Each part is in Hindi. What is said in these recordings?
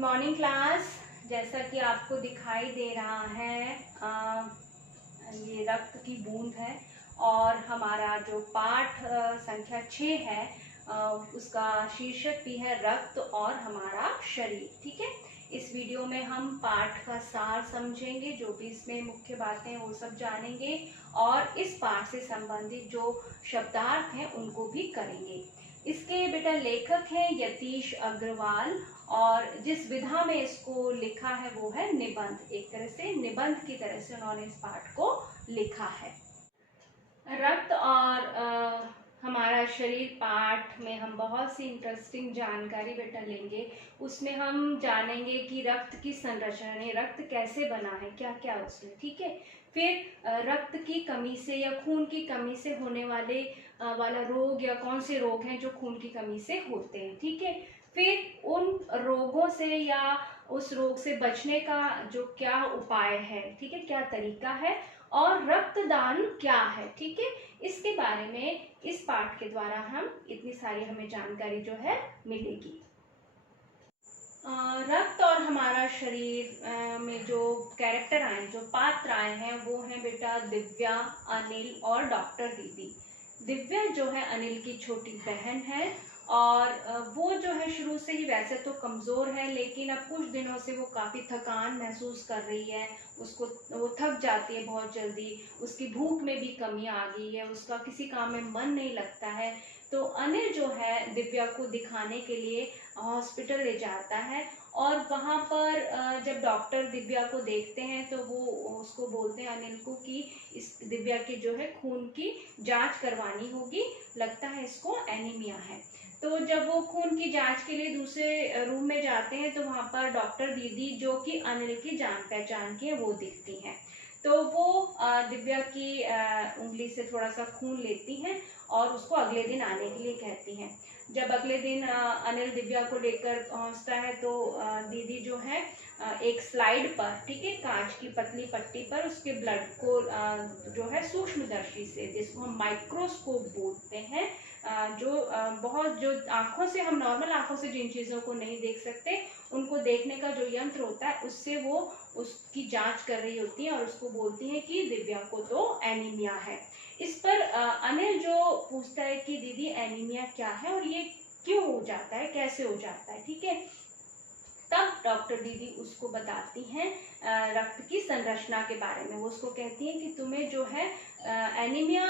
Morning class. जैसा कि आपको दिखाई दे रहा है ये रक्त की बूंद है और हमारा जो पाठ संख्या 6 है उसका शीर्षक भी है रक्त और हमारा शरीर। ठीक है, इस वीडियो में हम पाठ का सार समझेंगे, जो भी इसमें मुख्य बातें वो सब जानेंगे और इस पाठ से संबंधित जो शब्दार्थ हैं उनको भी करेंगे। इसके बेटा लेखक हैं यतीश अग्रवाल और जिस विधा में इसको लिखा है वो है निबंध। एक तरह से निबंध की तरह से उन्होंने इस पाठ को लिखा है। रक्त और हमारा शरीर पाठ में हम बहुत सी इंटरेस्टिंग जानकारी बेटा लेंगे। उसमें हम जानेंगे कि रक्त की संरचना यानी रक्त कैसे बना है, क्या क्या उसमें। ठीक है, फिर रक्त की कमी से या खून की कमी से होने वाला रोग या कौन से रोग हैं जो खून की कमी से होते हैं। ठीक है, फिर उन रोगों से या उस रोग से बचने का जो क्या उपाय है, ठीक है, क्या तरीका है और रक्तदान क्या है। ठीक है, इसके बारे में इस पाठ के द्वारा हम इतनी सारी हमें जानकारी जो है मिलेगी। रक्त और हमारा शरीर में जो कैरेक्टर आए, जो पात्र आए हैं वो हैं बेटा दिव्या, अनिल और डॉक्टर दीदी। दिव्या जो है अनिल की छोटी बहन है और वो जो है शुरू से ही वैसे तो कमज़ोर है, लेकिन अब कुछ दिनों से वो काफ़ी थकान महसूस कर रही है। उसको वो थक जाती है बहुत जल्दी, उसकी भूख में भी कमी आ गई है, उसका किसी काम में मन नहीं लगता है। तो अनिल जो है दिव्या को दिखाने के लिए हॉस्पिटल ले जाता है और वहाँ पर जब डॉक्टर दिव्या को देखते हैं तो वो उसको बोलते हैं अनिल को कि इस दिव्या की जो है खून की जांच करवानी होगी, लगता है इसको एनीमिया है। तो जब वो खून की जांच के लिए दूसरे रूम में जाते हैं तो वहाँ पर डॉक्टर दीदी जो कि अनिल की जान पहचान की है वो दिखती हैं। तो वो दिव्या की उंगली से थोड़ा सा खून लेती हैं और उसको अगले दिन आने के लिए कहती हैं। जब अगले दिन अनिल दिव्या को लेकर पहुंचता है तो दीदी जो है एक स्लाइड पर, ठीक है, कांच की पतली पट्टी पर उसके ब्लड को जो है सूक्ष्मदर्शी से, जिसको हम माइक्रोस्कोप बोलते हैं, बहुत जो आंखों से हम नॉर्मल आंखों से जिन चीज़ों को नहीं देख सकते उनको देखने का जो यंत्र होता है उससे वो उसकी जांच कर रही होती है और उसको बोलती है कि दिव्या को तो एनीमिया है। इस पर अनिल जो पूछता है कि दीदी एनीमिया क्या है और ये क्यों हो जाता है, कैसे हो जाता है। ठीक है, तब डॉक्टर दीदी उसको बताती हैं रक्त की संरचना के बारे में। वो उसको कहती हैं कि तुम्हें जो है एनीमिया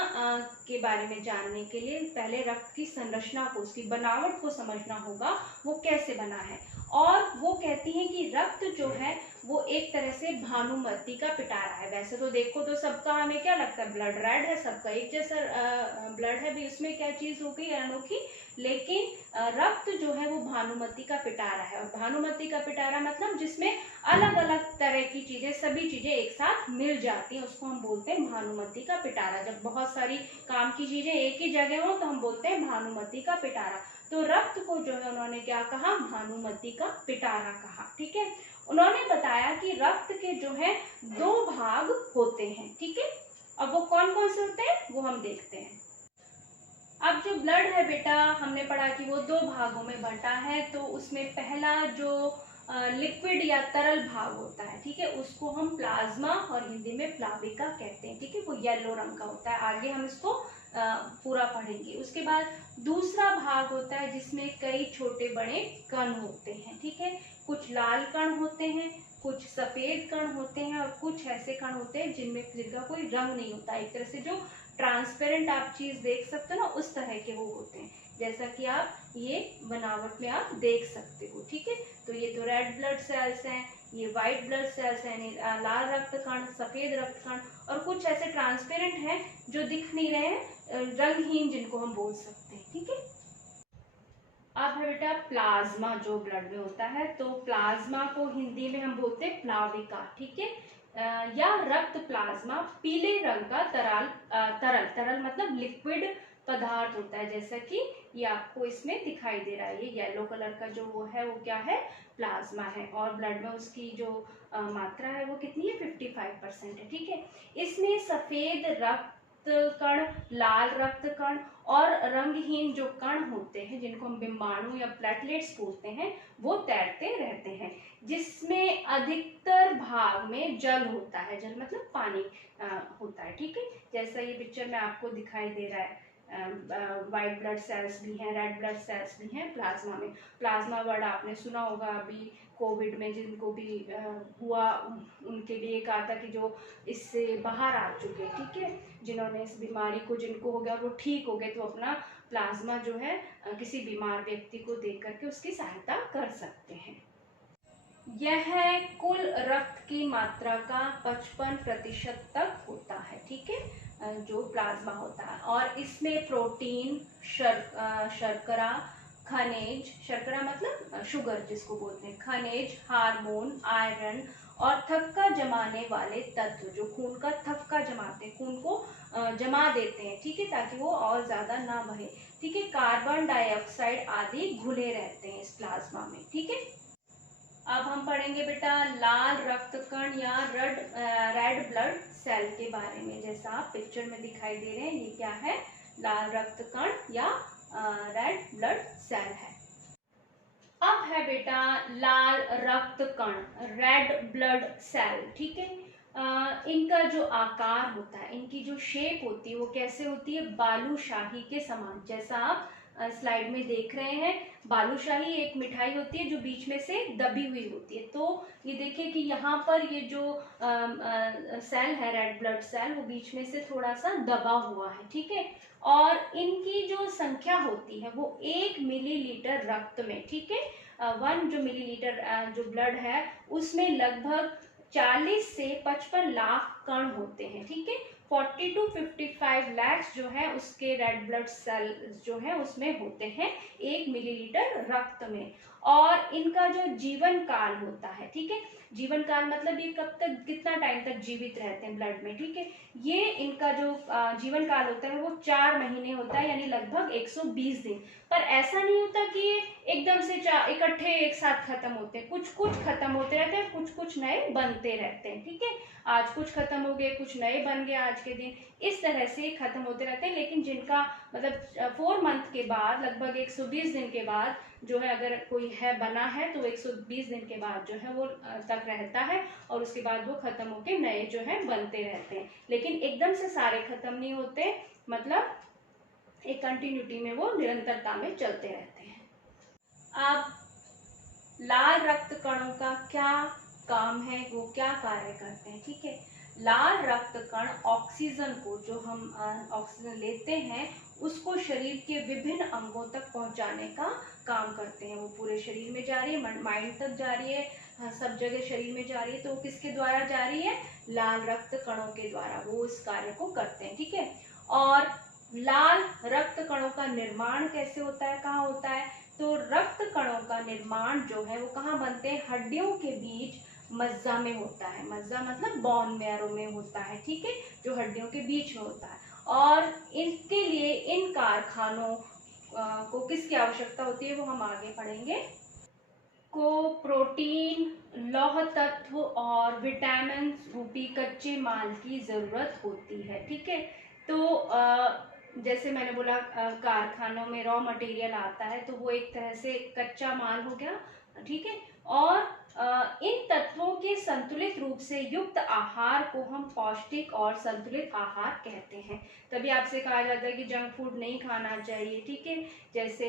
के बारे में जानने के लिए पहले रक्त की संरचना को, उसकी बनावट को समझना होगा, वो कैसे बना है। और वो कहती हैं कि रक्त जो है वो एक तरह से भानुमति का पिटारा है। वैसे तो देखो तो सबका हमें क्या लगता है, ब्लड रेड है, सबका एक जैसा ब्लड है, भी उसमें क्या चीज हो गई अनोखी, लेकिन रक्त जो है वो भानुमति का पिटारा है। और भानुमति का पिटारा मतलब जिसमें अलग अलग तरह की चीजें, सभी चीजें एक साथ मिल जाती हैं, उसको हम बोलते हैं भानुमति का पिटारा। जब बहुत सारी काम की चीजें एक ही जगह हो तो हम बोलते हैं भानुमति का पिटारा। तो रक्त को जो है उन्होंने क्या कहा, भानुमति का पिटारा कहा। ठीक है, उन्होंने बताया कि रक्त के जो है 2 भाग होते हैं। ठीक है, अब वो कौन कौन से होते हैं वो हम देखते हैं। अब जो ब्लड है बेटा, हमने पढ़ा कि वो 2 भागों में बंटा है। तो उसमें पहला जो लिक्विड या तरल भाग होता है, ठीक है, उसको हम प्लाज्मा और हिंदी में प्लाविका कहते हैं। ठीक है, वो येलो रंग का होता है, आगे हम इसको पूरा पढ़ेंगे। उसके बाद दूसरा भाग होता है जिसमें कई छोटे बड़े कण होते हैं। ठीक है, कुछ लाल कण होते हैं, कुछ सफेद कण होते हैं और कुछ ऐसे कण होते हैं जिनका कोई रंग नहीं होता। एक तरह से जो ट्रांसपेरेंट आप चीज देख सकते हो ना, उस तरह के वो होते हैं, जैसा कि आप ये बनावट में आप देख सकते हो। ठीक है, तो ये तो रेड ब्लड सेल्स हैं, ये व्हाइट ब्लड सेल्स हैं, लाल रक्त कण, सफेद रक्त कण, और कुछ ऐसे ट्रांसपेरेंट हैं जो दिख नहीं रहे हैं, रंगहीन, जिनको हम बोल सकते हैं। ठीक है, अब है बेटा प्लाज्मा जो ब्लड में होता है। तो प्लाज्मा को हिंदी में हम बोलते हैं प्लाविका। ठीक है, या रक्त प्लाज्मा पीले रंग का तरल मतलब लिक्विड पदार्थ होता है, जैसा कि ये आपको इसमें दिखाई दे रहा है। ये येलो कलर का जो वो है वो क्या है, प्लाज्मा है। और ब्लड में उसकी जो मात्रा है वो कितनी है, 55% है। ठीक है, इसमें सफेद रक्त कण, लाल रक्त कण और रंगहीन जो कण होते हैं जिनको हम बिंबाणु या प्लेटलेट्स बोलते हैं, वो तैरते रहते हैं। अधिकतर भाग में जल होता है, जल मतलब पानी होता है, ठीक है। जैसा ये पिक्चर में आपको दिखाई दे रहा है, वाइट ब्लड सेल्स भी हैं, रेड ब्लड सेल्स भी हैं प्लाज्मा में। प्लाज्मा वर्ड आपने सुना होगा, अभी कोविड में जिनको भी हुआ उनके लिए कहा था कि जो इससे बाहर आ चुके, ठीक है, जिन्होंने इस बीमारी को, जिनको हो गया वो ठीक हो गए, तो अपना प्लाज्मा जो है किसी बीमार व्यक्ति को दे करके उसकी सहायता कर सकते हैं। यह कुल रक्त की मात्रा का 55% तक होता है, ठीक है, जो प्लाज्मा होता है। और इसमें प्रोटीन, शर्करा, खनिज, शर्करा मतलब शुगर जिसको बोलते हैं, खनिज, हार्मोन, आयरन और थक्का जमाने वाले तत्व, जो खून का थक्का जमाते हैं, खून को जमा देते हैं, ठीक है, ताकि वो और ज्यादा ना बहे, ठीक है, कार्बन डाइऑक्साइड आदि घुले रहते हैं इस प्लाज्मा में, ठीक है। अब हम पढ़ेंगे बेटा लाल रक्त कण या रेड ब्लड सेल के बारे में। जैसा आप पिक्चर में दिखाई दे रहे हैं, ये क्या है, लाल रक्त कण या रेड ब्लड सेल है। अब है बेटा लाल रक्त कण, रेड ब्लड सेल, ठीक है। इनका जो आकार होता है, इनकी जो शेप होती है वो कैसे होती है, बालूशाही के समान। जैसा आप स्लाइड में देख रहे हैं, बालूशाही एक मिठाई होती है जो बीच में से दबी हुई होती है। तो ये देखिए कि यहाँ पर ये जो सेल है, रेड ब्लड सेल, वो बीच में से थोड़ा सा दबा हुआ है, ठीक है। और इनकी जो संख्या होती है वो 1 मिलीलीटर रक्त में, ठीक है, 1 जो मिलीलीटर जो ब्लड है उसमें लगभग 40 से 55 लाख कण होते हैं, ठीक है। 40 to 55 लाख जो है उसके रेड ब्लड सेल जो है उसमें होते हैं 1 मिलीलीटर रक्त में। और इनका जो जीवन काल होता है, ठीक है, जीवन काल मतलब ये कब तक, कितना टाइम तक जीवित रहते हैं ब्लड में, ठीक है। ये इनका जो जीवन काल होता है वो 4 महीने होता है, यानी लगभग 120 दिन। पर ऐसा नहीं होता कि ये एकदम से इकट्ठे एक साथ खत्म होते हैं, कुछ कुछ खत्म होते रहते हैं, कुछ कुछ नए बनते रहते हैं, ठीक है। आज कुछ खत्म हो गए, कुछ नए बन गए आज के दिन, इस तरह से खत्म होते रहते हैं। लेकिन जिनका मतलब 4 मंथ के बाद, लगभग 120 दिन के बाद जो है, अगर कोई है बना है तो 120 दिन के बाद जो है वो तक रहता है, और उसके बाद वो खत्म होके नए जो है बनते रहते हैं। लेकिन एकदम से सारे खत्म नहीं होते, मतलब एक कंटिन्यूटी में वो निरंतरता में चलते रहते हैं। अब लाल रक्त कणों का क्या काम है, वो क्या कार्य करते हैं, ठीक है। लाल रक्त कण ऑक्सीजन को, जो हम ऑक्सीजन लेते हैं उसको शरीर के विभिन्न अंगों तक पहुंचाने का काम करते हैं। वो पूरे शरीर में जा रही है, माइंड तक जा रही है, सब जगह शरीर में जा रही है, तो वो किसके द्वारा जा रही है, लाल रक्त कणों के द्वारा वो इस कार्य को करते हैं, ठीक है। और लाल रक्त कणों का निर्माण कैसे होता है, कहाँ होता है, तो रक्त कणों का निर्माण जो है वो कहाँ बनते हैं, हड्डियों के बीच मज्जा में होता है। मज्जा मतलब बोन मैरो में होता है, ठीक है, जो हड्डियों के बीच में होता है। और इसके लिए इन कारखानों को किसकी आवश्यकता होती है, वो हम आगे पढ़ेंगे। को प्रोटीन, लौह तत्व और विटामिन रूपी कच्चे माल की जरूरत होती है, ठीक है। तो जैसे मैंने बोला कारखानों में रॉ मटेरियल आता है, तो वो एक तरह से कच्चा माल हो गया, ठीक है। और इन तत्वों के संतुलित रूप से युक्त आहार को हम पौष्टिक और संतुलित आहार कहते हैं। तभी आपसे कहा जाता है कि जंक फूड नहीं खाना चाहिए, ठीक है। जैसे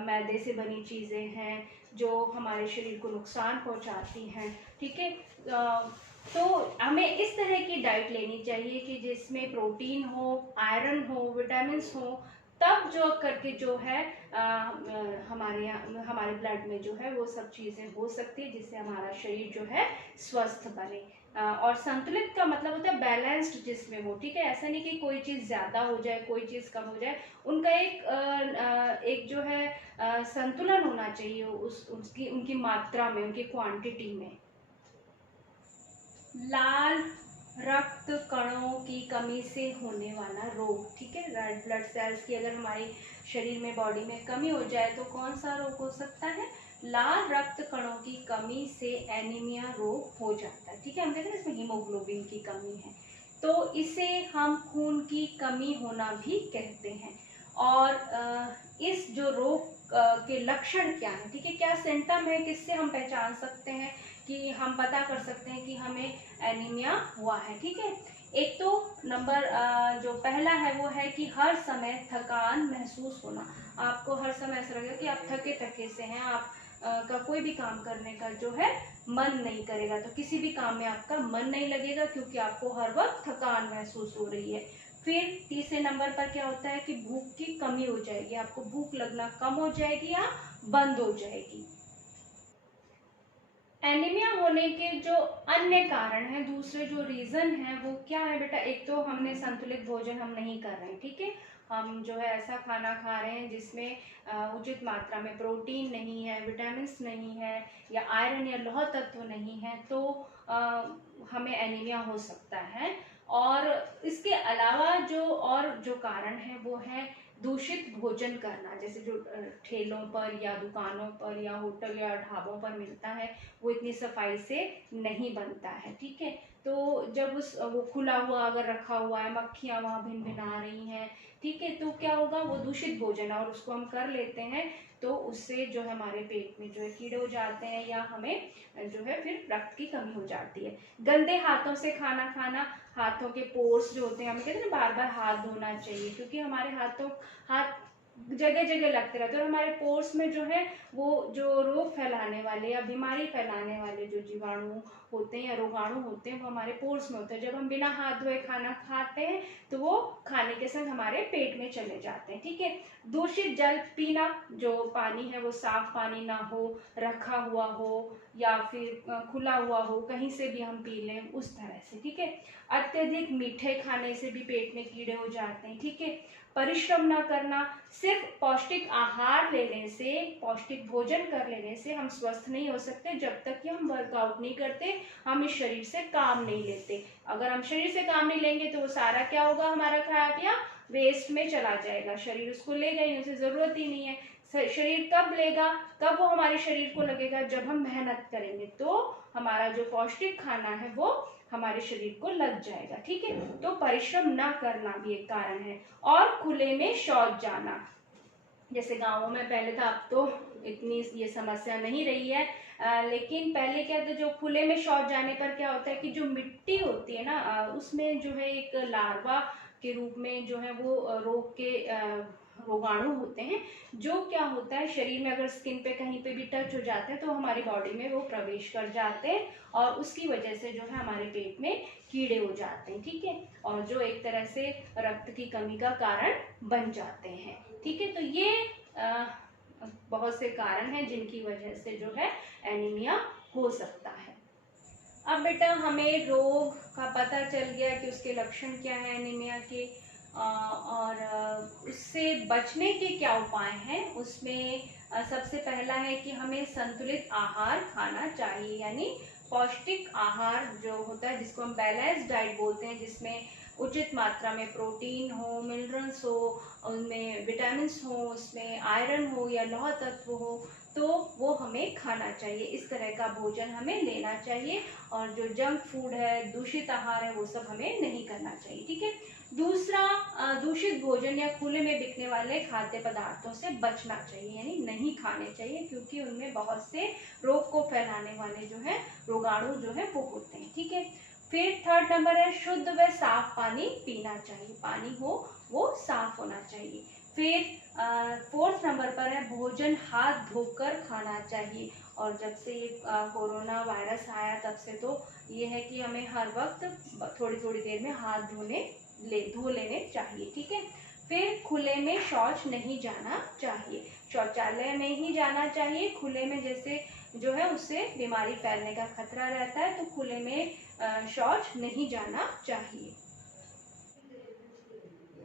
मैदे से बनी चीज़ें हैं जो हमारे शरीर को नुकसान पहुंचाती हैं, ठीक है। तो हमें इस तरह की डाइट लेनी चाहिए कि जिसमें प्रोटीन हो, आयरन हो, विटामिन्स हो, तब जो करके जो है हमारे ब्लड में जो है वो सब चीज़ें हो सकती है, जिससे हमारा शरीर जो है स्वस्थ बने। और संतुलित का मतलब होता है बैलेंस्ड जिसमें हो, ठीक है। ऐसा नहीं कि कोई चीज़ ज़्यादा हो जाए, कोई चीज़ कम हो जाए, उनका एक जो है संतुलन होना चाहिए उसकी उनकी मात्रा में, उनकी क्वांटिटी में। लाल रक्त कणों की कमी से होने वाला रोग, ठीक है। रेड ब्लड सेल्स की अगर हमारे शरीर में, बॉडी में कमी हो जाए तो कौन सा रोग हो सकता है, लाल रक्त कणों की कमी से एनीमिया रोग हो जाता है, ठीक है। हम कहते हैं इसमें हीमोग्लोबिन की कमी है, तो इसे हम खून की कमी होना भी कहते हैं। और इस जो रोग के लक्षण क्या है, ठीक है, क्या सिम्टम है, किससे हम पहचान सकते हैं कि हम पता कर सकते हैं कि हमें एनीमिया हुआ है। ठीक है, एक तो नंबर जो पहला है वो है कि हर समय थकान महसूस होना। आपको हर समय ऐसा लगेगा कि आप थके थके से हैं, आप का कोई भी काम करने का जो है मन नहीं करेगा, तो किसी भी काम में आपका मन नहीं लगेगा क्योंकि आपको हर वक्त थकान महसूस हो रही है। फिर तीसरे नंबर पर क्या होता है कि भूख की कमी हो जाएगी, आपको भूख लगना कम हो जाएगी या बंद हो जाएगी। एनीमिया होने के जो अन्य कारण हैं, दूसरे जो रीजन हैं वो क्या है बेटा, एक तो हमने संतुलित भोजन हम नहीं कर रहे हैं। ठीक है, हम जो है ऐसा खाना खा रहे हैं जिसमें उचित मात्रा में प्रोटीन नहीं है, विटामिन नहीं है, या आयरन या लौह तत्व नहीं है, तो हमें एनीमिया हो सकता है। और इसके अलावा जो कारण है वो है दूषित भोजन करना, जैसे जो ठेलों पर या दुकानों पर या होटल या ढाबों पर मिलता है वो इतनी सफाई से नहीं बनता है। ठीक है, तो जब वो खुला हुआ अगर रखा हुआ है, मक्खियां वहां भिन भिना रही हैं, ठीक है, तो क्या होगा, वो दूषित भोजन है और उसको हम कर लेते हैं, तो उससे जो है हमारे पेट में जो है कीड़े हो जाते हैं या हमें जो है फिर रक्त की कमी हो जाती है। गंदे हाथों से खाना खाना, हाथों के पोर्स जो होते हैं, हमें कहते हैं ना बार बार हाथ धोना चाहिए, क्योंकि हमारे हाथ जगह जगह लगते रहते हैं और हमारे पोर्स में जो है वो जो रोग फैलाने वाले या बीमारी फैलाने वाले जो जीवाणु होते हैं या रोगाणु होते हैं वो हमारे पोर्स में होते हैं। जब हम बिना हाथ धोए खाना खाते हैं तो वो खाने के संग हमारे पेट में चले जाते हैं। ठीक है, दूषित जल पीना, जो पानी है वो साफ पानी ना हो, रखा हुआ हो या फिर खुला हुआ हो, कहीं से भी हम पी लें उस तरह से। ठीक है, अत्यधिक मीठे खाने से भी पेट में कीड़े हो जाते हैं। ठीक है, परिश्रम न करना, सिर्फ पौष्टिक आहार लेने से, पौष्टिक भोजन कर लेने से हम स्वस्थ नहीं हो सकते जब तक कि हम वर्कआउट नहीं करते, हम इस शरीर से काम नहीं लेते। अगर हम शरीर से काम नहीं लेंगे तो वो सारा क्या होगा, हमारा खाया पिया वेस्ट में चला जाएगा, शरीर उसको लेगा ही, उसे जरूरत ही नहीं है। शरीर कब लेगा, कब वो हमारे शरीर को लगेगा, जब हम मेहनत करेंगे, तो हमारा जो पौष्टिक खाना है वो हमारे शरीर को लग जाएगा। ठीक है, तो परिश्रम ना करना भी एक कारण है। और खुले में शौच जाना, जैसे गांवों में पहले था, अब तो इतनी ये समस्या नहीं रही है, लेकिन पहले क्या था, जो खुले में शौच जाने पर क्या होता है कि जो मिट्टी होती है ना, उसमें जो है एक लार्वा के रूप में जो है वो रोग के रोगाणु होते हैं, जो क्या होता है शरीर में अगर स्किन पे कहीं पे भी टच हो जाते हैं तो हमारी बॉडी में वो प्रवेश कर जाते हैं और उसकी वजह से जो है हमारे पेट में कीड़े हो जाते हैं। ठीक है, और जो एक तरह से रक्त की कमी का कारण बन जाते हैं। ठीक है, तो ये बहुत से कारण हैं जिनकी वजह से जो है एनीमिया हो सकता है। अब बेटा हमें रोग का पता चल गया कि उसके लक्षण क्या है एनीमिया के, और उससे बचने के क्या उपाय हैं। उसमें सबसे पहला है कि हमें संतुलित आहार खाना चाहिए, यानी पौष्टिक आहार जो होता है जिसको हम बैलेंस डाइट बोलते हैं, जिसमें उचित मात्रा में प्रोटीन हो, मिनरल्स हो, उनमें विटामिन हो, उसमें आयरन हो या लौह तत्व हो, तो वो हमें खाना चाहिए। इस तरह का भोजन हमें लेना चाहिए और जो जंक फूड है, दूषित आहार है, वो सब हमें नहीं करना चाहिए। ठीक है, दूसरा, दूषित भोजन या खुले में बिकने वाले खाद्य पदार्थों से बचना चाहिए, यानी नहीं खाने चाहिए, क्योंकि उनमें बहुत से रोग को फैलाने वाले जो है रोगाणु जो है वो होते हैं। ठीक है, फिर थर्ड नंबर है शुद्ध व साफ पानी पीना चाहिए, पानी हो वो साफ होना चाहिए। फिर फोर्थ नंबर पर है भोजन हाथ धोकर खाना चाहिए, और जब से ये कोरोना वायरस आया तब से तो ये है कि हमें हर वक्त थोड़ी थोड़ी देर में हाथ धो लेने चाहिए। ठीक है, फिर खुले में शौच नहीं जाना चाहिए, शौचालय में ही जाना चाहिए। खुले में जैसे जो है उससे बीमारी फैलने का खतरा रहता है, तो खुले में शौच नहीं जाना चाहिए।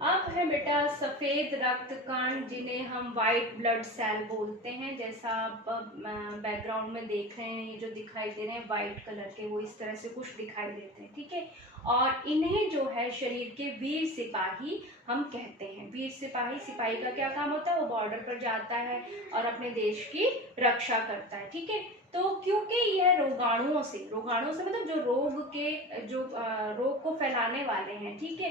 अब है बेटा सफेद रक्त कण, जिन्हें हम वाइट ब्लड सेल बोलते हैं। जैसा आप बैकग्राउंड में देख रहे हैं, ये जो दिखाई दे रहे हैं वाइट कलर के, वो इस तरह से कुछ दिखाई देते हैं। ठीक है, और इन्हें जो है शरीर के वीर सिपाही हम कहते हैं। वीर सिपाही, सिपाही का क्या काम होता है, वो बॉर्डर पर जाता है और अपने देश की रक्षा करता है। ठीक है, तो क्योंकि यह रोगाणुओं से मतलब जो रोग को फैलाने वाले हैं, ठीक है,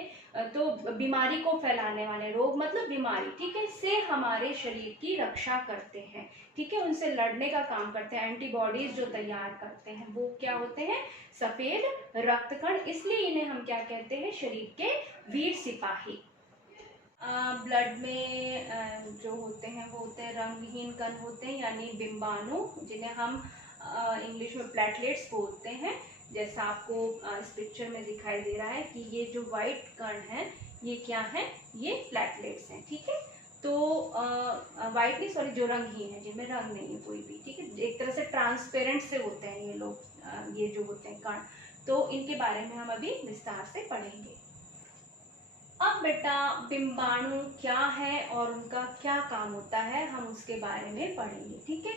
तो बीमारी को फैलाने वाले, रोग मतलब बीमारी, ठीक है, से हमारे शरीर की रक्षा करते हैं। ठीक है, उनसे लड़ने का काम करते हैं। एंटीबॉडीज जो तैयार करते हैं वो क्या होते हैं, सफेद रक्तकण। इसलिए इन्हें हम क्या कहते हैं, शरीर के वीर सिपाही। ब्लड में जो होते हैं वो होते हैं रंगहीन कण होते हैं, यानी बिंबाणु, जिन्हें हम इंग्लिश में प्लेटलेट्स बोलते हैं। जैसा आपको इस पिक्चर में दिखाई दे रहा है कि ये जो व्हाइट कण है ये क्या है, ये प्लेटलेट्स हैं। ठीक है, तो व्हाइट नहीं, सॉरी, जो रंगहीन है, जिनमें रंग नहीं है कोई भी। ठीक है, एक तरह से ट्रांसपेरेंट से होते हैं ये लोग, ये जो होते हैं कण। तो इनके बारे में हम अभी विस्तार से पढ़ेंगे। अब बेटा बिंबाणु क्या है और उनका क्या काम होता है, हम उसके बारे में पढ़ेंगे। ठीक है,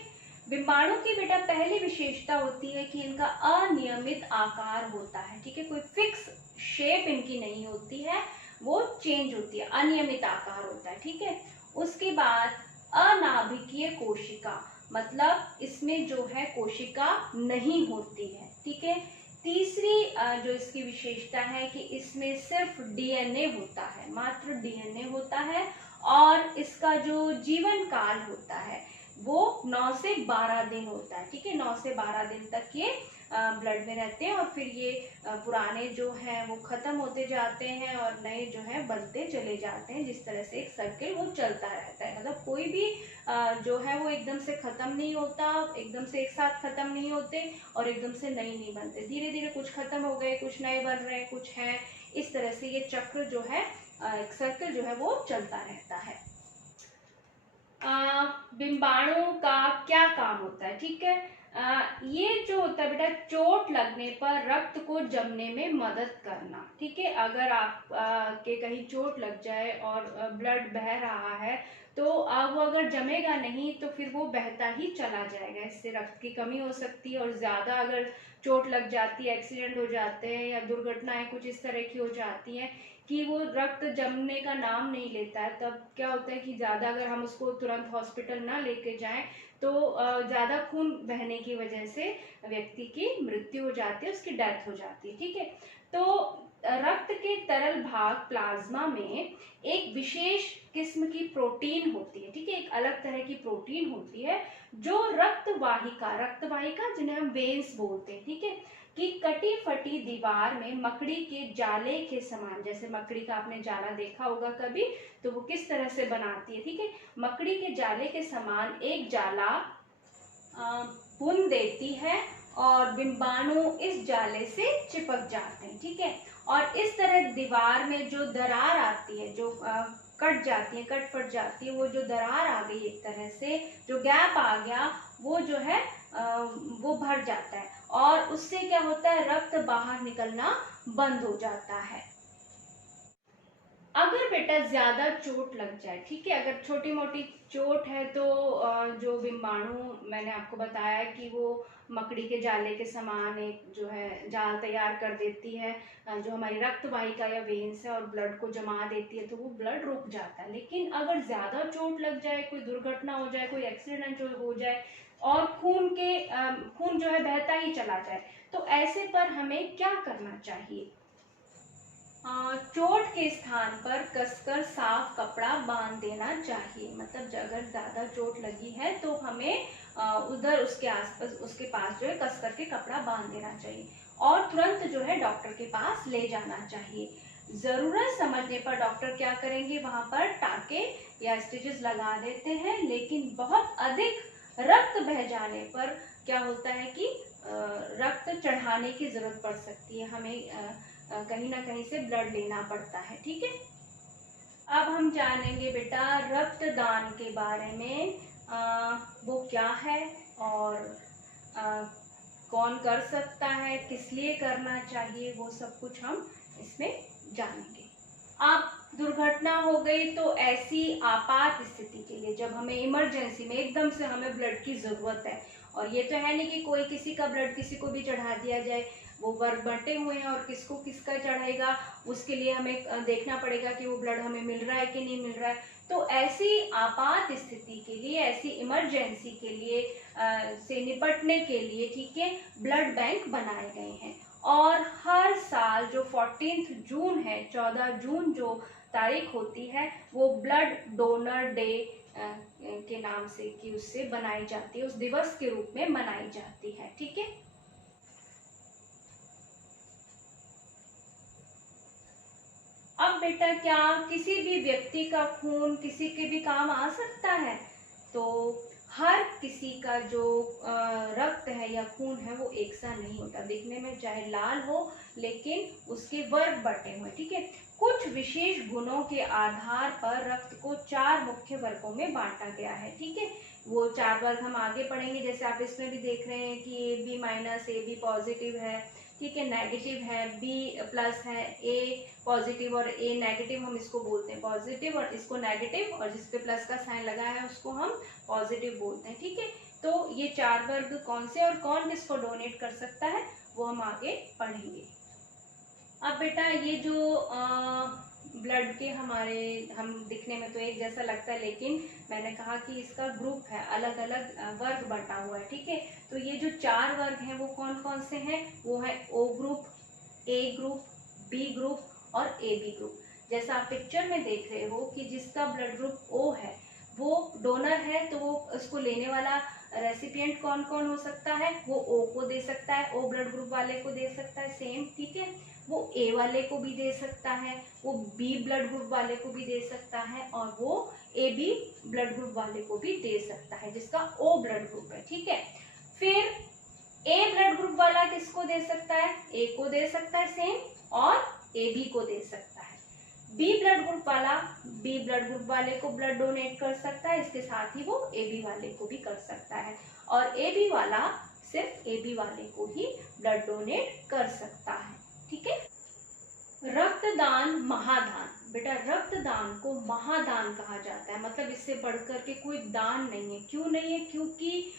बिंबाणु की बेटा पहली विशेषता होती है कि इनका अनियमित आकार होता है। ठीक है, कोई फिक्स शेप इनकी नहीं होती है, वो चेंज होती है, अनियमित आकार होता है। ठीक है, उसके बाद अनाभिकीय कोशिका, मतलब इसमें जो है कोशिका नहीं होती है। ठीक है, तीसरी जो इसकी विशेषता है कि इसमें सिर्फ डीएनए होता है, मात्र डीएनए होता है, और इसका जो जीवन काल होता है वो 9 से 12 दिन होता है। ठीक है, 9 से 12 दिन तक ये ब्लड में रहते हैं, और फिर ये पुराने जो हैं वो खत्म होते जाते हैं और नए जो है बनते चले जाते हैं। जिस तरह से एक सर्किल वो चलता रहता है, मतलब कोई भी जो है वो एकदम से खत्म नहीं होता, एकदम से एक साथ खत्म नहीं होते और एकदम से नए नहीं बनते। धीरे धीरे कुछ खत्म हो गए, कुछ नए बन रहे हैं, कुछ हैं। इस तरह से ये चक्र जो है, एक सर्किल जो है वो चलता रहता है। बिंबाणु का क्या काम होता है, ठीक है, ये जो होता है बेटा, चोट लगने पर रक्त को जमने में मदद करना। ठीक है, अगर आप के कहीं चोट लग जाए और ब्लड बह रहा है तो वो अगर जमेगा नहीं तो फिर वो बहता ही चला जाएगा, इससे रक्त की कमी हो सकती है। और ज़्यादा अगर चोट लग जाती है, एक्सीडेंट हो जाते हैं या दुर्घटनाएं कुछ इस तरह की हो जाती हैं कि वो रक्त जमने का नाम नहीं लेता है, तब क्या होता है कि ज़्यादा अगर हम उसको तुरंत हॉस्पिटल ना लेके जाएं तो ज़्यादा खून बहने की वजह से व्यक्ति की मृत्यु हो जाती है, उसकी डेथ हो जाती है। ठीक है, तो रक्त के तरल भाग प्लाज्मा में एक विशेष किस्म की प्रोटीन होती है। ठीक है, एक अलग तरह की प्रोटीन होती है जो रक्तवाहिका जिन्हें हम वेन्स बोलते हैं, ठीक है, कि कटी फटी दीवार में मकड़ी के जाले के समान, जैसे मकड़ी का आपने जाला देखा होगा कभी, तो वो किस तरह से बनाती है। ठीक है, मकड़ी के जाले के समान एक जाला बुन देती है और बिंबाणु इस जाले से चिपक जाते हैं। ठीक है, और इस तरह दीवार में जो दरार आती है, जो कट जाती है, कट फट जाती है, वो जो दरार आ गई, एक तरह से जो गैप आ गया, वो जो है वो भर जाता है और उससे क्या होता है, रक्त बाहर निकलना बंद हो जाता है। अगर बेटा ज्यादा चोट लग जाए, ठीक है, अगर छोटी मोटी चोट है तो जो बिंबाणु मैंने आपको बताया कि वो मकड़ी के जाले के समान एक जो है जाल तैयार कर देती है, जो हमारी रक्तवाहिका या वेन्स है, और ब्लड को जमा देती है, तो वो ब्लड रुक जाता है। लेकिन अगर ज्यादा चोट लग जाए, कोई दुर्घटना हो जाए, कोई एक्सीडेंट हो जाए और खून जो है बहता ही चला जाए, तो ऐसे पर हमें क्या करना चाहिए? चोट के स्थान पर कसकर साफ कपड़ा बांध देना चाहिए। मतलब अगर ज्यादा चोट लगी है तो हमें उधर उसके आसपास, उसके पास जो है कस करके कपड़ा बांध देना चाहिए और तुरंत जो है डॉक्टर के पास ले जाना चाहिए। जरूरत समझने पर डॉक्टर क्या करेंगे, वहां पर टाके या स्टिचेस लगा देते हैं। लेकिन बहुत अधिक रक्त बह जाने पर क्या होता है कि रक्त चढ़ाने की जरूरत पड़ सकती है, हमें कहीं ना कहीं से ब्लड लेना पड़ता है। ठीक है, अब हम जानेंगे बेटा रक्तदान के बारे में, वो क्या है और कौन कर सकता है, किस लिए करना चाहिए, वो सब कुछ हम इसमें जानेंगे। अब दुर्घटना हो गई तो ऐसी आपात स्थिति के लिए, जब हमें इमरजेंसी में एकदम से हमें ब्लड की जरूरत है, और ये तो है नहीं कि कोई किसी का ब्लड किसी को भी चढ़ा दिया जाए, वो वर्ग बंटे हुए हैं और किसको किसका चढ़ेगा उसके लिए हमें देखना पड़ेगा कि वो ब्लड हमें मिल रहा है कि नहीं मिल रहा है। तो ऐसी आपात स्थिति के लिए, ऐसी इमरजेंसी के लिए से निपटने के लिए, ठीक है, ब्लड बैंक बनाए गए हैं। और हर साल जो 14 जून है, 14 जून जो तारीख होती है, वो ब्लड डोनर डे के नाम से कि उससे बनाई जाती है, उस दिवस के रूप में मनाई जाती है, ठीक है। अब बेटा क्या किसी भी व्यक्ति का खून किसी के भी काम आ सकता है? तो हर किसी का जो रक्त है या खून है वो एक सा नहीं होता, दिखने में चाहे लाल हो लेकिन उसके वर्ग बटे हुए, ठीक है। कुछ विशेष गुणों के आधार पर रक्त को 4 मुख्य वर्गों में बांटा गया है, ठीक है। वो 4 वर्ग हम आगे पढ़ेंगे, जैसे आप इसमें भी देख रहे हैं कि A B minus, A B positive है, ठीक है, नेगेटिव है, बी प्लस है, ए पॉजिटिव और ए नेगेटिव, हम इसको बोलते हैं पॉजिटिव, और इसको नेगेटिव, और जिसपे प्लस का साइन लगा है उसको हम पॉजिटिव बोलते हैं, ठीक है। तो ये 4 वर्ग कौन से और कौन किसको डोनेट कर सकता है वो हम आगे पढ़ेंगे। अब बेटा ये जो ब्लड के हमारे, हम दिखने में तो एक जैसा लगता है लेकिन मैंने कहा कि इसका ग्रुप है, अलग अलग वर्ग बटा हुआ है, ठीक है। तो ये जो 4 वर्ग हैं वो कौन कौन से हैं? वो है ओ ग्रुप, ए ग्रुप, बी ग्रुप और ए बी ग्रुप। जैसा आप पिक्चर में देख रहे हो कि जिसका ब्लड ग्रुप ओ है वो डोनर है, तो वो उसको लेने वाला रेसिपिएंट कौन कौन हो सकता है? वो ओ को दे सकता है, ओ ब्लड ग्रुप वाले को दे सकता है सेम, ठीक है। वो ए वाले को भी दे सकता है, वो बी ब्लड ग्रुप वाले को भी दे सकता है, और वो ए बी ब्लड ग्रुप वाले को भी दे सकता है जिसका ओ ब्लड ग्रुप है, ठीक है। फिर ए ब्लड ग्रुप वाला किसको दे सकता है? ए को दे सकता है सेम, और ए बी को दे सकता है। बी ब्लड ग्रुप वाला बी ब्लड ग्रुप वाले को ब्लड डोनेट कर सकता है, इसके साथ ही वो ए बी वाले को भी कर सकता है, और ए बी वाला सिर्फ ए बी वाले को ही ब्लड डोनेट कर सकता है, ठीक है। रक्तदान महादान, बेटा रक्तदान को महादान कहा जाता है, मतलब इससे बढ़कर के कोई दान नहीं है। क्यों नहीं है? क्योंकि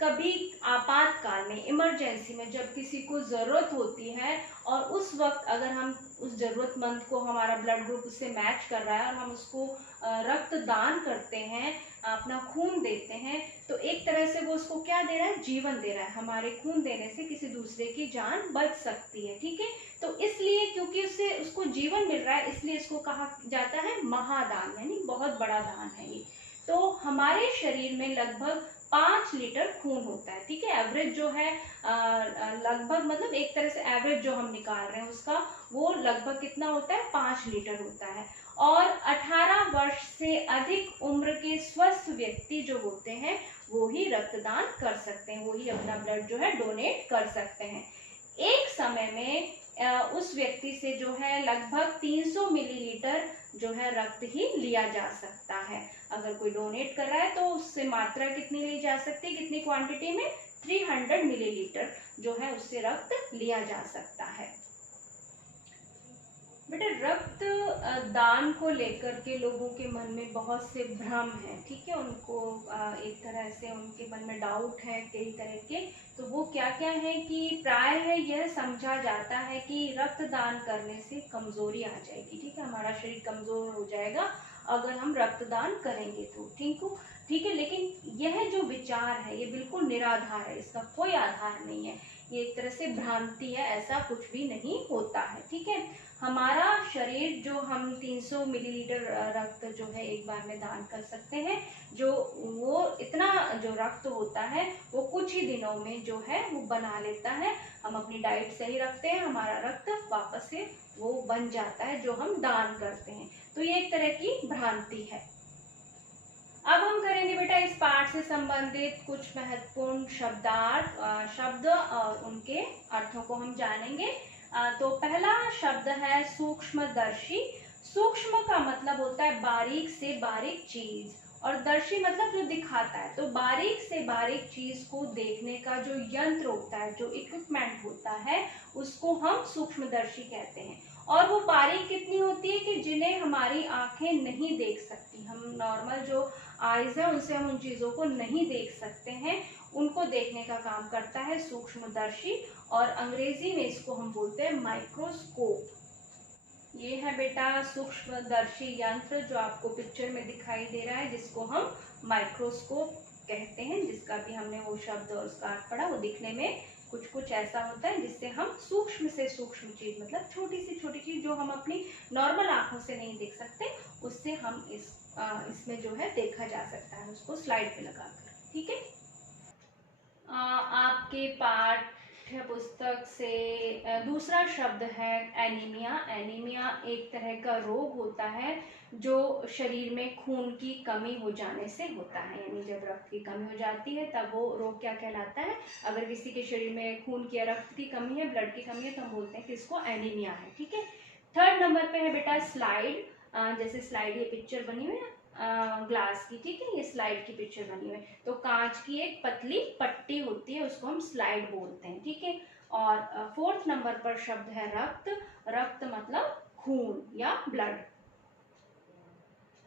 कभी आपातकाल में, इमरजेंसी में जब किसी को जरूरत होती है और उस वक्त अगर हम उस जरूरतमंद को, हमारा ब्लड ग्रुप उससे मैच कर रहा है और हम उसको रक्तदान करते हैं, अपना खून देते हैं, तो एक तरह से वो उसको क्या दे रहा है? जीवन दे रहा है। हमारे खून देने से किसी दूसरे की जान बच सकती है, ठीक है। तो इसलिए क्योंकि उससे उसको जीवन मिल रहा है इसलिए इसको कहा जाता है महादान, यानी बहुत बड़ा दान है ये। तो हमारे शरीर में लगभग 5 लीटर खून होता है, ठीक है। एवरेज जो है लगभग, मतलब एक तरह से एवरेज जो हम निकाल रहे हैं उसका, वो लगभग कितना होता है? 5 लीटर होता है। और 18 वर्ष से अधिक उम्र के स्वस्थ व्यक्ति जो होते हैं वो ही रक्तदान कर सकते हैं, वो ही अपना ब्लड जो है डोनेट कर सकते हैं। एक समय में उस व्यक्ति से जो है लगभग 300 मिलीलीटर जो है रक्त ही लिया जा सकता है। अगर कोई डोनेट कर रहा है तो उससे मात्रा कितनी ली जा सकती है, कितनी क्वांटिटी में? 300 मिलीलीटर जो है उससे रक्त लिया जा सकता है। बेटा रक्त दान को लेकर के लोगों के मन में बहुत से भ्रम है, ठीक है। उनको एक तरह से उनके मन में डाउट है कई तरह के। तो वो क्या क्या है कि प्रायः यह समझा जाता है कि रक्त दान करने से कमजोरी आ जाएगी, ठीक है, हमारा शरीर कमजोर हो जाएगा अगर हम रक्तदान करेंगे तो, ठीक है। लेकिन यह जो विचार है ये बिल्कुल निराधार है, इसका कोई आधार नहीं है, ये एक तरह से भ्रांति है, ऐसा कुछ भी नहीं होता है, ठीक है। हमारा शरीर जो, हम 300 मिलीलीटर रक्त जो है एक बार में दान कर सकते हैं, जो वो इतना जो रक्त होता है वो कुछ ही दिनों में जो है वो बना लेता है। हम अपनी डाइट सही रखते हैं, हमारा रक्त वापस से वो बन जाता है जो हम दान करते हैं। तो ये एक तरह की भ्रांति है। अब हम करेंगे बेटा इस पाठ से संबंधित कुछ महत्वपूर्ण शब्द और उनके अर्थों को हम जानेंगे। तो पहला शब्द है सूक्ष्मदर्शी। सूक्ष्म का मतलब होता है बारीक से बारीक चीज, और दर्शी मतलब जो दिखाता है। तो बारीक से बारीक चीज को देखने का जो यंत्र होता है, जो इक्विपमेंट होता है, उसको हम सूक्ष्मदर्शी कहते हैं। और वो बारीक कितनी होती है कि जिन्हें हमारी आंखें नहीं देख सकती, हम नॉर्मल जो आईज है उनसे हम उन चीजों को नहीं देख सकते हैं, उनको देखने का काम करता है सूक्ष्मदर्शी, और अंग्रेजी में इसको हम बोलते हैं माइक्रोस्कोप। ये है बेटा सूक्ष्मदर्शी यंत्र जो आपको पिक्चर में दिखाई दे रहा है, जिसको हम माइक्रोस्कोप कहते हैं, जिसका भी हमने वो शब्द और उसका अर्थ पढ़ा। वो दिखने में कुछ कुछ ऐसा होता है जिससे हम सूक्ष्म से सूक्ष्म चीज, मतलब छोटी से छोटी चीज जो हम अपनी नॉर्मल आंखों से नहीं देख सकते, उससे हम इसमें जो है देखा जा सकता है, उसको स्लाइड पे लगाकर। ठीक है, आपके पाठ्य पुस्तक से दूसरा शब्द है एनीमिया। एनीमिया एक तरह का रोग होता है जो शरीर में खून की कमी हो जाने से होता है, यानी जब रक्त की कमी हो जाती है तब वो रोग क्या कहलाता है। अगर किसी के शरीर में खून की या रक्त की कमी है, ब्लड की कमी है, तो हम बोलते हैं कि इसको एनीमिया है। ठीक है, थर्ड नंबर पे है बेटा स्लाइड। जैसे स्लाइड, ये पिक्चर बनी हुई है ग्लास की, ठीक है, ये स्लाइड की पिक्चर बनी हुई है, तो कांच की एक पतली पट्टी होती है, उसको हम स्लाइड बोलते हैं। ठीक है, और फोर्थ नंबर पर शब्द है रक्त। रक्त मतलब खून या ब्लड।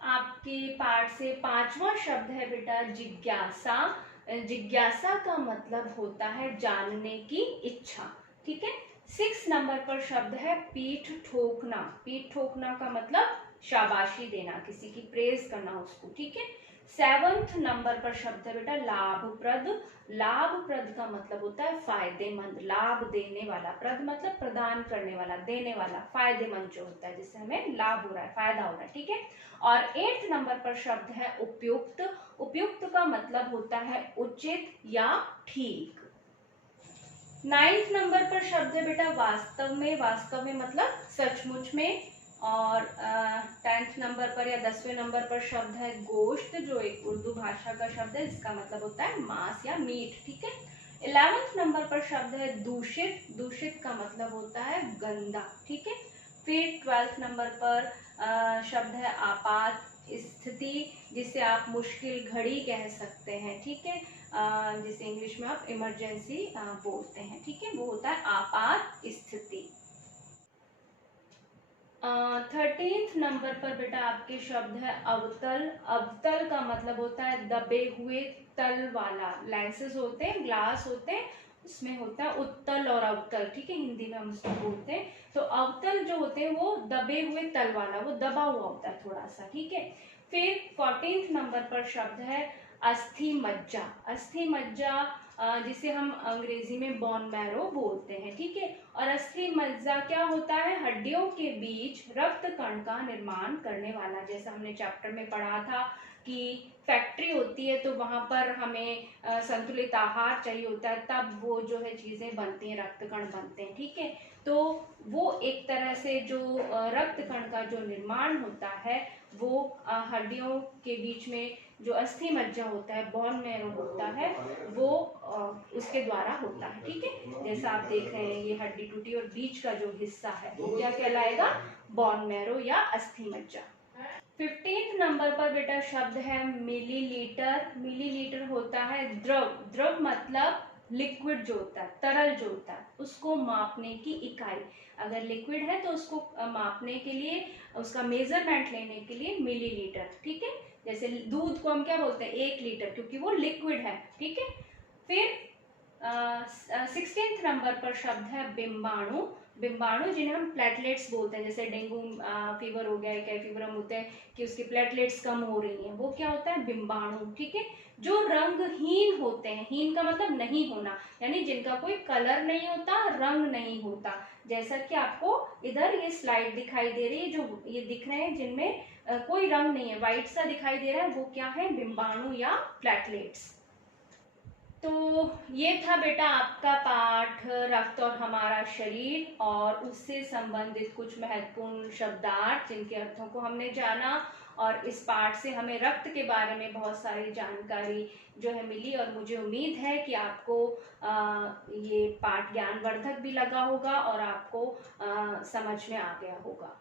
आपके पाठ से पांचवा शब्द है बेटा जिज्ञासा। जिज्ञासा का मतलब होता है जानने की इच्छा। ठीक है, 6 नंबर पर शब्द है पीठ ठोकना। पीठ ठोकना का मतलब शाबाशी देना, किसी की प्रेज करना उसको। ठीक है, 7th नंबर पर शब्द है बेटा लाभप्रद। लाभप्रद का मतलब होता है फायदेमंद, लाभ देने वाला, प्रद मतलब प्रदान करने वाला, देने वाला, फायदेमंद जो होता है, जिससे हमें लाभ हो रहा है, फायदा हो रहा है। ठीक है, और 8th नंबर पर शब्द है उपयुक्त। उपयुक्त का मतलब होता है उचित या ठीक। 9th नंबर पर शब्द है बेटा वास्तव में। वास्तव में मतलब सचमुच में। और 10th नंबर पर या 10वें नंबर पर शब्द है गोश्त, जो एक उर्दू भाषा का शब्द है, जिसका मतलब होता है मांस या मीट। ठीक है, 11th नंबर पर शब्द है दूषित। दूषित का मतलब होता है गंदा। ठीक है, फिर 12th नंबर पर शब्द है आपात स्थिति, जिसे आप मुश्किल घड़ी कह सकते हैं। ठीक है, जिसे इंग्लिश में आप इमरजेंसी बोलते हैं। ठीक है, वो होता है आपात स्थिति। 13th नंबर पर बेटा आपके शब्द है अवतल। अवतल का मतलब होता है दबे हुए तल वाला। लेंसेज होते हैं, ग्लास होते हैं, उसमें होता है उत्तल और अवतल। ठीक है, हिंदी में हम उसको बोलते हैं। तो अवतल जो होते हैं वो दबे हुए तल वाला, वो दबा हुआ होता है थोड़ा सा। ठीक है, फिर 14th नंबर पर शब्द है अस्थि मज्जा। अस्थि मज्जा जिसे हम अंग्रेजी में बोन मैरो बोलते हैं। ठीक है, और अस्थि मज्जा क्या होता है, हड्डियों के बीच रक्त कण का निर्माण करने वाला। जैसा हमने चैप्टर में पढ़ा था कि फैक्ट्री होती है तो वहां पर हमें संतुलित आहार चाहिए होता है, तब वो जो है चीजें बनती हैं, रक्त कण बनते हैं। ठीक है, तो वो एक तरह से जो रक्त कण का जो निर्माण होता है वो हड्डियों के बीच में जो अस्थि मज्जा होता है, बोन मैरो होता है, वो उसके द्वारा होता है। ठीक है, जैसा आप देख रहे हैं ये हड्डी टूटी और बीच का जो हिस्सा है वो क्या कहलाएगा, बोन मैरो या अस्थि मज्जा। 15th नंबर पर बेटा शब्द है मिलीलीटर। मिलीलीटर होता है द्रव। द्रव मतलब लिक्विड जो होता है, तरल जो होता है, उसको मापने की इकाई। अगर लिक्विड है तो उसको मापने के लिए, उसका मेजरमेंट लेने के लिए मिलीलीटर। ठीक है, जैसे दूध को हम क्या बोलते हैं, 1 लीटर, क्योंकि वो लिक्विड है। ठीक है, फिर 16th नंबर पर शब्द है बिंबाणु। बिंबाणु जिन्हें हम प्लेटलेट्स बोलते हैं, जैसे डेंगू फीवर हो गया, क्या फीवर हम होते हैं कि उसकी प्लेटलेट्स कम हो रही हैं, वो क्या होता है, बिंबाणु। ठीक है, जो रंगहीन होते हैं, हीन का मतलब नहीं होना, यानी जिनका कोई कलर नहीं होता, रंग नहीं होता। जैसा कि आपको इधर ये स्लाइड दिखाई दे रही है, जो ये दिख रहे हैं जिनमें कोई रंग नहीं है, व्हाइट सा दिखाई दे रहा है, वो क्या है, बिंबाणु या प्लेटलेट्स। तो ये था बेटा आपका पाठ रक्त और हमारा शरीर, और उससे संबंधित कुछ महत्वपूर्ण शब्दार्थ जिनके अर्थों को हमने जाना। और इस पाठ से हमें रक्त के बारे में बहुत सारी जानकारी जो है मिली, और मुझे उम्मीद है कि आपको ये पाठ ज्ञानवर्धक भी लगा होगा और आपको समझ में आ गया होगा।